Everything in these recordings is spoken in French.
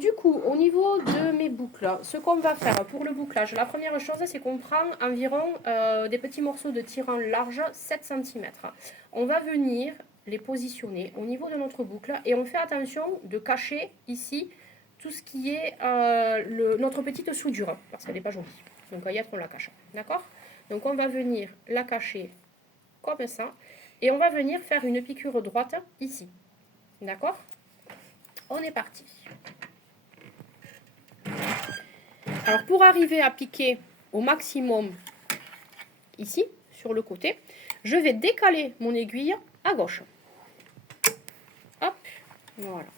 Du coup, au niveau de mes boucles, ce qu'on va faire pour le bouclage, la première chose, c'est qu'on prend environ des petits morceaux de tirant large, 7 cm. On va venir les positionner au niveau de notre boucle et on fait attention de cacher ici tout ce qui est notre petite soudure, parce qu'elle n'est pas jolie. Donc, il y a qu'on la cache. D'accord? Donc, on va venir la cacher comme ça et on va venir faire une piqûre droite ici. D'accord? On est parti. Alors pour arriver à piquer au maximum ici, sur le côté, je vais décaler mon aiguille à gauche. Hop, voilà.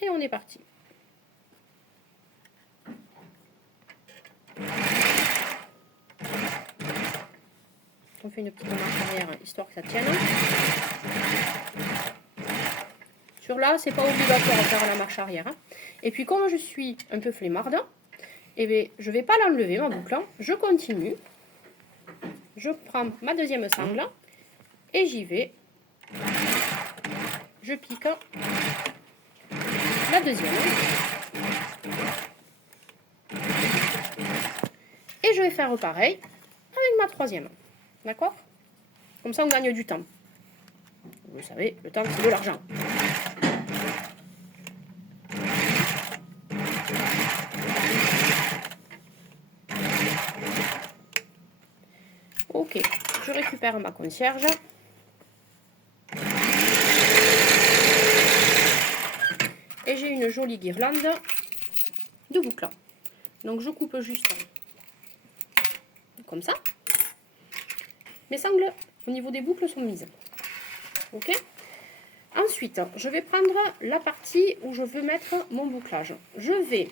Et on est parti. On fait une petite marche arrière, histoire que ça tienne. Sur là, c'est pas obligatoire de faire la marche arrière. Et puis comme je suis un peu flemmarde, eh bien, je ne vais pas l'enlever, ma boucle. Je continue. Je prends ma deuxième sangle et j'y vais. Je pique la deuxième. Et je vais faire pareil avec ma troisième. D'accord? Comme ça, on gagne du temps. Vous savez, le temps, c'est de l'argent. Ok, je récupère ma concierge. Et j'ai une jolie guirlande de boucles. Donc je coupe juste comme ça. Mes sangles au niveau des boucles sont mises. Ok. Ensuite, je vais prendre la partie où je veux mettre mon bouclage. Je vais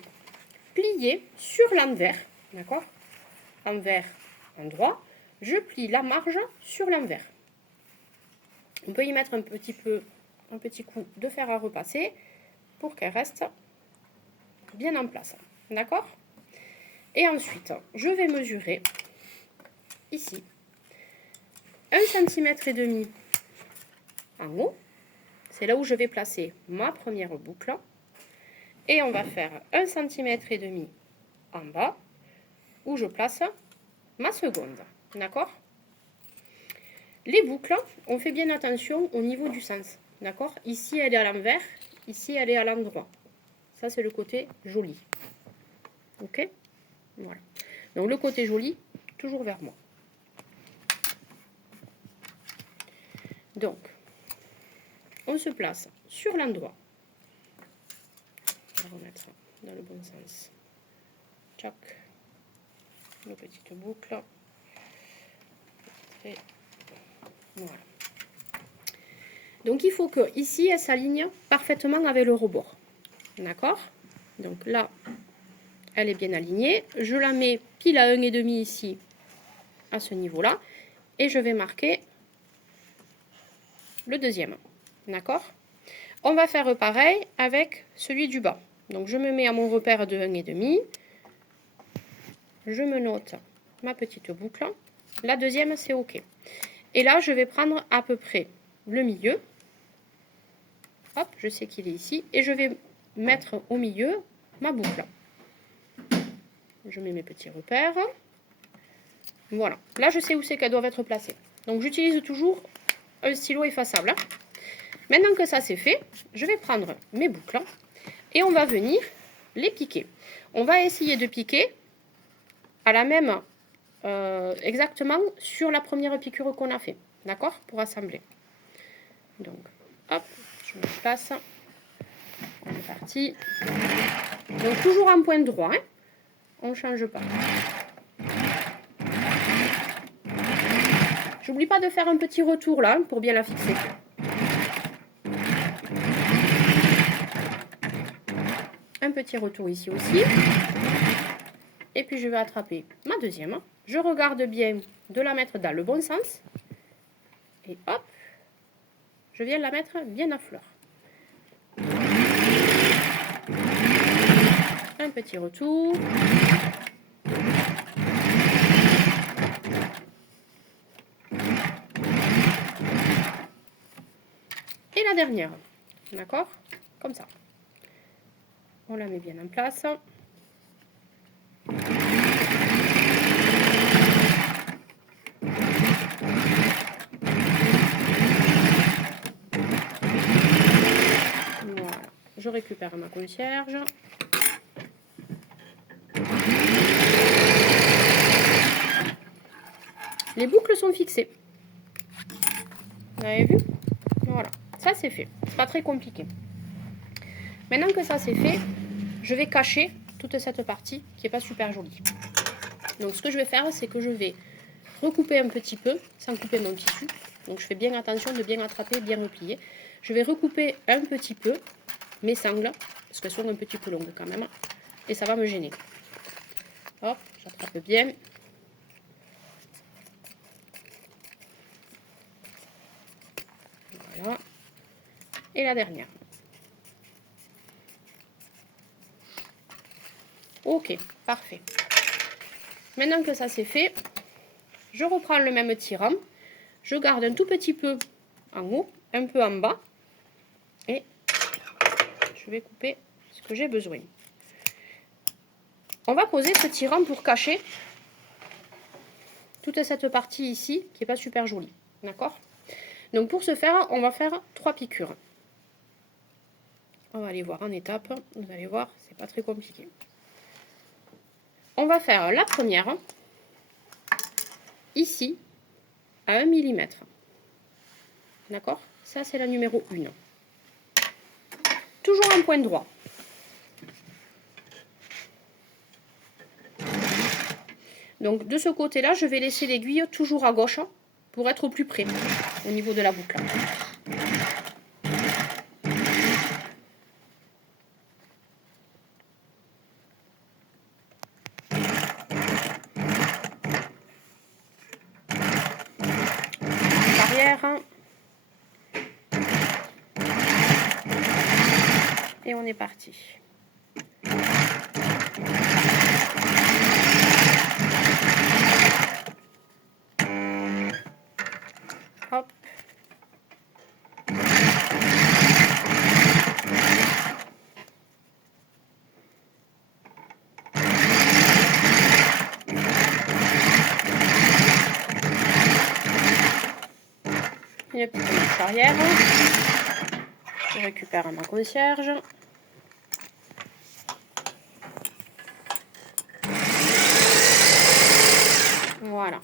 plier sur l'envers, d'accord? Envers, endroit. Je plie la marge sur l'envers. On peut y mettre un petit coup de fer à repasser pour qu'elle reste bien en place, d'accord? Et ensuite, je vais mesurer ici 1,5 cm en haut. C'est là où je vais placer ma première boucle. Et on va faire 1,5 cm en bas, où je place ma seconde. D'accord? Les boucles, on fait bien attention au niveau du sens. D'accord? Ici, elle est à l'envers. Ici, elle est à l'endroit. Ça, c'est le côté joli. Ok? Voilà. Donc, le côté joli, toujours vers moi. Donc, on se place sur l'endroit. On va remettre dans le bon sens. Tchac. Nos petites boucles. Et voilà. Donc il faut que ici elle s'aligne parfaitement avec le rebord. D'accord? Donc là, elle est bien alignée. Je la mets pile à 1,5 ici, à ce niveau-là. Et je vais marquer le deuxième. D'accord? On va faire pareil avec celui du bas. Donc je me mets à mon repère de 1,5. Je me note ma petite boucle. La deuxième, c'est OK. Et là, je vais prendre à peu près le milieu. Hop, je sais qu'il est ici. Et je vais mettre au milieu ma boucle. Je mets mes petits repères. Voilà. Là, je sais où c'est qu'elles doivent être placées. Donc, j'utilise toujours un stylo effaçable. Maintenant que ça, c'est fait, je vais prendre mes boucles et on va venir les piquer. On va essayer de piquer à la même, exactement sur la première piqûre qu'on a fait. D'accord? Pour assembler. Donc, hop, je me place. On est parti. Donc, toujours en point droit. Hein. On ne change pas. J'oublie pas de faire un petit retour là pour bien la fixer. Un petit retour ici aussi. Et puis je vais attraper ma deuxième. Je regarde bien de la mettre dans le bon sens. Et hop, je viens la mettre bien à fleur. Un petit retour. Et la dernière. D'accord? Comme ça. On la met bien en place. Voilà, je récupère ma concierge. Les boucles sont fixées. Vous avez vu? Voilà, ça c'est fait. C'est pas très compliqué. Maintenant que ça c'est fait, je vais cacher toute cette partie qui n'est pas super jolie. Donc ce que je vais faire, c'est que je vais recouper un petit peu, sans couper mon tissu. Donc je fais bien attention de bien attraper, bien replier. Je vais recouper un petit peu mes sangles, parce qu'elles sont un petit peu longues quand même. Et ça va me gêner. Hop, j'attrape bien. Voilà. Et la dernière. Ok, parfait. Maintenant que ça c'est fait, je reprends le même tirant. Je garde un tout petit peu en haut, un peu en bas. Et je vais couper ce que j'ai besoin. On va poser ce tirant pour cacher toute cette partie ici qui n'est pas super jolie. D'accord? Donc pour ce faire, on va faire 3 piqûres. On va aller voir en étapes. Vous allez voir, c'est pas très compliqué. On va faire la première ici à 1 mm. D'accord? Ça, c'est la numéro 1. Toujours un point droit. Donc de ce côté-là, je vais laisser l'aiguille toujours à gauche pour être au plus près au niveau de la boucle. Arrière. Et on est parti. Hop. Une petite marche arrière. Je récupère ma concierge. Voilà.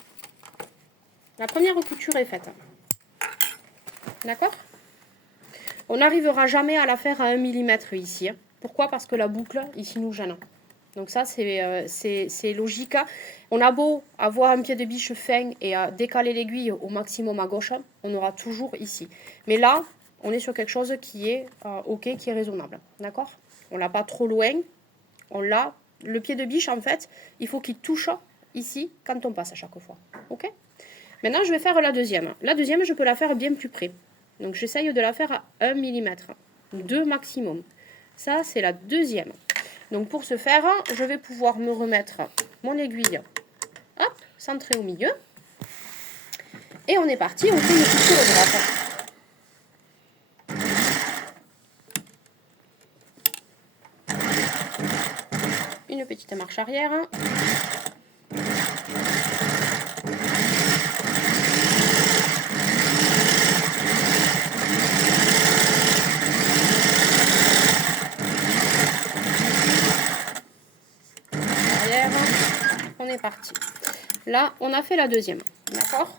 La première couture est faite. D'accord? On n'arrivera jamais à la faire à 1 mm ici. Pourquoi? Parce que la boucle ici nous gêne. Donc ça, c'est logique. On a beau avoir un pied de biche fin et décaler l'aiguille au maximum à gauche, on aura toujours ici. Mais là, on est sur quelque chose qui est OK, qui est raisonnable. D'accord? On l'a pas trop loin. On l'a. Le pied de biche, en fait, il faut qu'il touche ici quand on passe à chaque fois. OK? Maintenant, je vais faire la deuxième. La deuxième, je peux la faire bien plus près. Donc, j'essaye de la faire à 1 mm. 2 maximum. Ça, c'est la deuxième. Donc, pour ce faire, je vais pouvoir me remettre mon aiguille, hop, centrée au milieu. Et on est parti, on fait une couture droite. Une petite marche arrière. Arrière. On est parti. Là, on a fait la deuxième. D'accord?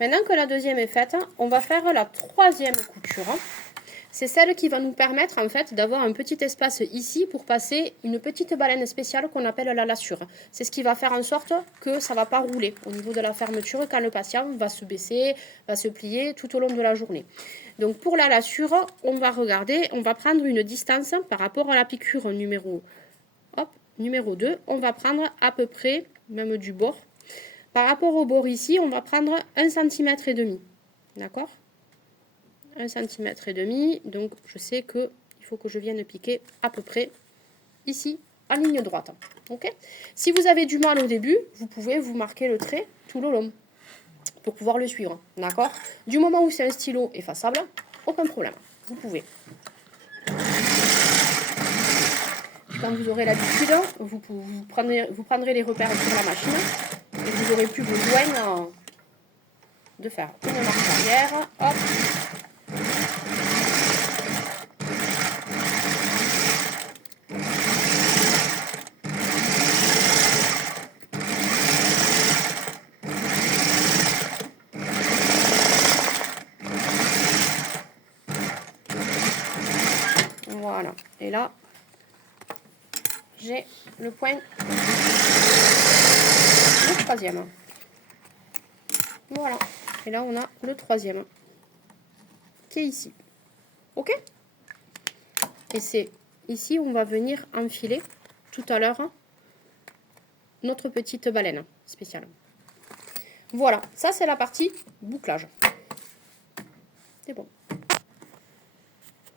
Maintenant que la deuxième est faite, on va faire la troisième couture. C'est celle qui va nous permettre en fait d'avoir un petit espace ici pour passer une petite baleine spéciale qu'on appelle la lassure. C'est ce qui va faire en sorte que ça ne va pas rouler au niveau de la fermeture quand le patient va se baisser, va se plier tout au long de la journée. Donc pour la lassure, on va regarder, on va prendre une distance par rapport à la piqûre numéro 2. On va prendre à peu près, même du bord. Par rapport au bord ici, on va prendre 1,5 cm. D'accord? 1,5 cm, donc je sais qu'il faut que je vienne piquer à peu près ici, en ligne droite. Okay? Si vous avez du mal au début, vous pouvez vous marquer le trait tout le long pour pouvoir le suivre. D'accord? Du moment où c'est un stylo effaçable, aucun problème. vous pouvez. Quand vous aurez l'habitude, vous prendrez les repères sur la machine et vous n'aurez plus besoin de faire une marche arrière. Hop. Voilà. Et là, j'ai le point, le troisième. Voilà. Et là, on a le troisième qui est ici. Ok? Et c'est ici où on va venir enfiler tout à l'heure notre petite baleine spéciale. Voilà, ça c'est la partie bouclage. C'est bon.